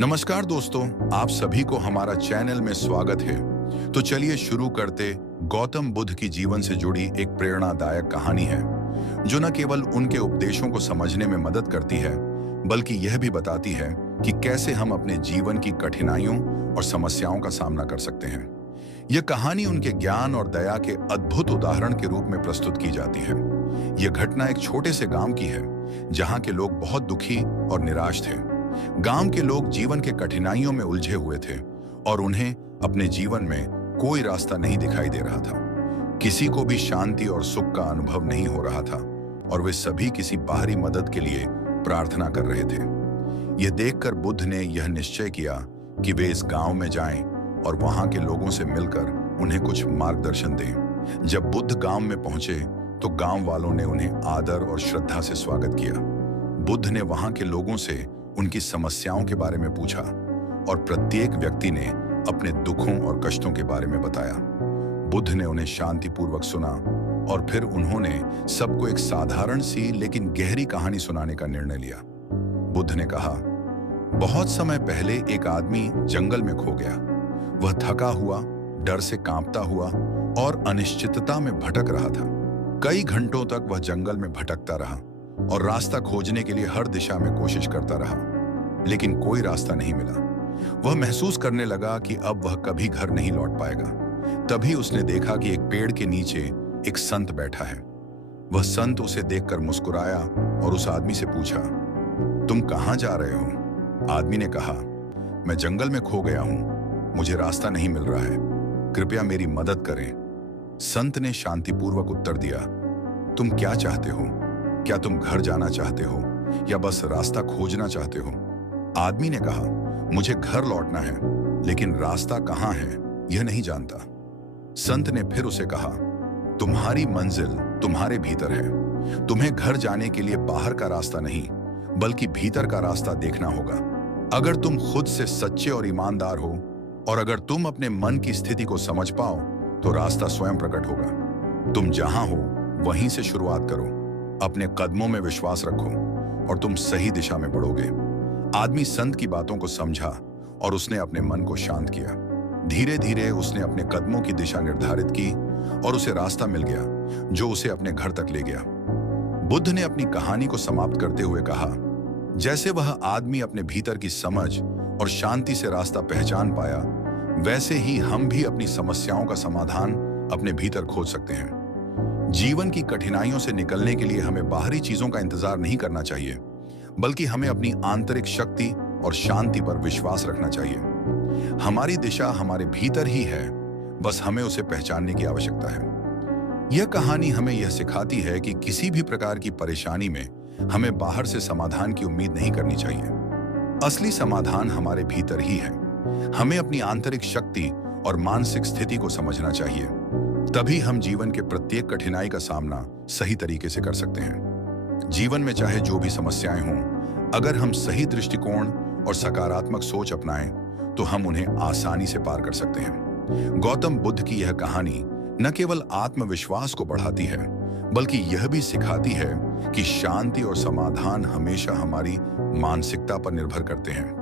नमस्कार दोस्तों, आप सभी को हमारा चैनल में स्वागत है। तो चलिए शुरू करते। गौतम बुद्ध की जीवन से जुड़ी एक प्रेरणादायक कहानी है जो न केवल उनके उपदेशों को समझने में मदद करती है, बल्कि यह भी बताती है कि कैसे हम अपने जीवन की कठिनाइयों और समस्याओं का सामना कर सकते हैं। यह कहानी उनके ज्ञान और दया के अद्भुत उदाहरण के रूप में प्रस्तुत की जाती है। यह घटना एक छोटे से गांव की है जहां के लोग बहुत दुखी और निराश थे। गांव के लोग जीवन के कठिनाइयों में उलझे हुए थे और उन्हें अपने जीवन में कोई रास्ता नहीं दिखाई दे रहा था। किसी को भी शांति और सुख का अनुभव नहीं हो रहा था और वे सभी किसी बाहरी मदद के लिए प्रार्थना कर रहे थे। यह देखकर बुद्ध ने यह निश्चय किया कि वे इस गांव में जाएं और वहां के लोगों से मिलकर उन्हें कुछ मार्गदर्शन दें। जब बुद्ध गांव में पहुंचे तो गांव वालों ने उन्हें आदर और श्रद्धा से स्वागत किया। बुद्ध ने वहां के लोगों से उनकी समस्याओं के बारे में पूछा और प्रत्येक व्यक्ति ने अपने दुखों और कष्टों के बारे में बताया। बुद्ध ने उन्हें शांतिपूर्वक सुना और फिर उन्होंने सबको एक साधारण सी लेकिन गहरी कहानी सुनाने का निर्णय लिया। बुद्ध ने कहा, बहुत समय पहले एक आदमी जंगल में खो गया। वह थका हुआ, डर से कांपता हुआ और अनिश्चितता में भटक रहा था। कई घंटों तक वह जंगल में भटकता रहा और रास्ता खोजने के लिए हर दिशा में कोशिश करता रहा, लेकिन कोई रास्ता नहीं मिला। वह महसूस करने लगा कि अब वह कभी घर नहीं लौट पाएगा। तभी उसने देखा कि एक पेड़ के नीचे एक संत बैठा है। वह संत उसे देखकर मुस्कुराया और उस आदमी से पूछा, तुम कहां जा रहे हो? आदमी ने कहा, मैं जंगल में खो गया हूं, मुझे रास्ता नहीं मिल रहा है, कृपया मेरी मदद करें। संत ने शांतिपूर्वक उत्तर दिया, तुम क्या चाहते हो? क्या तुम घर जाना चाहते हो या बस रास्ता खोजना चाहते हो? आदमी ने कहा, मुझे घर लौटना है, लेकिन रास्ता कहाँ है यह नहीं जानता। संत ने फिर उसे कहा, तुम्हारी मंजिल तुम्हारे भीतर है। तुम्हें घर जाने के लिए बाहर का रास्ता नहीं, बल्कि भीतर का रास्ता देखना होगा। अगर तुम खुद से सच्चे और ईमानदार हो और अगर तुम अपने मन की स्थिति को समझ पाओ तो रास्ता स्वयं प्रकट होगा। तुम जहां हो वहीं से शुरुआत करो, अपने कदमों में विश्वास रखो और तुम सही दिशा में बढ़ोगे। आदमी संत की बातों को समझा और उसने अपने मन को शांत किया। धीरे धीरे उसने अपने कदमों की दिशा निर्धारित की और उसे रास्ता मिल गया जो उसे अपने घर तक ले गया। बुद्ध ने अपनी कहानी को समाप्त करते हुए कहा, जैसे वह आदमी अपने भीतर की समझ और शांति से रास्ता पहचान पाया, वैसे ही हम भी अपनी समस्याओं का समाधान अपने भीतर खोज सकते हैं। जीवन की कठिनाइयों से निकलने के लिए हमें बाहरी चीजों का इंतजार नहीं करना चाहिए, बल्कि हमें अपनी आंतरिक शक्ति और शांति पर विश्वास रखना चाहिए। हमारी दिशा हमारे भीतर ही है, बस हमें उसे पहचानने की आवश्यकता है। यह कहानी हमें यह सिखाती है कि किसी भी प्रकार की परेशानी में हमें बाहर से समाधान की उम्मीद नहीं करनी चाहिए। असली समाधान हमारे भीतर ही है। हमें अपनी आंतरिक शक्ति और मानसिक स्थिति को समझना चाहिए, तभी हम जीवन के प्रत्येक कठिनाई का सामना सही तरीके से कर सकते हैं। जीवन में चाहे जो भी समस्याएं हों, अगर हम सही दृष्टिकोण और सकारात्मक सोच अपनाएं तो हम उन्हें आसानी से पार कर सकते हैं। गौतम बुद्ध की यह कहानी न केवल आत्मविश्वास को बढ़ाती है, बल्कि यह भी सिखाती है कि शांति और समाधान हमेशा हमारी मानसिकता पर निर्भर करते हैं।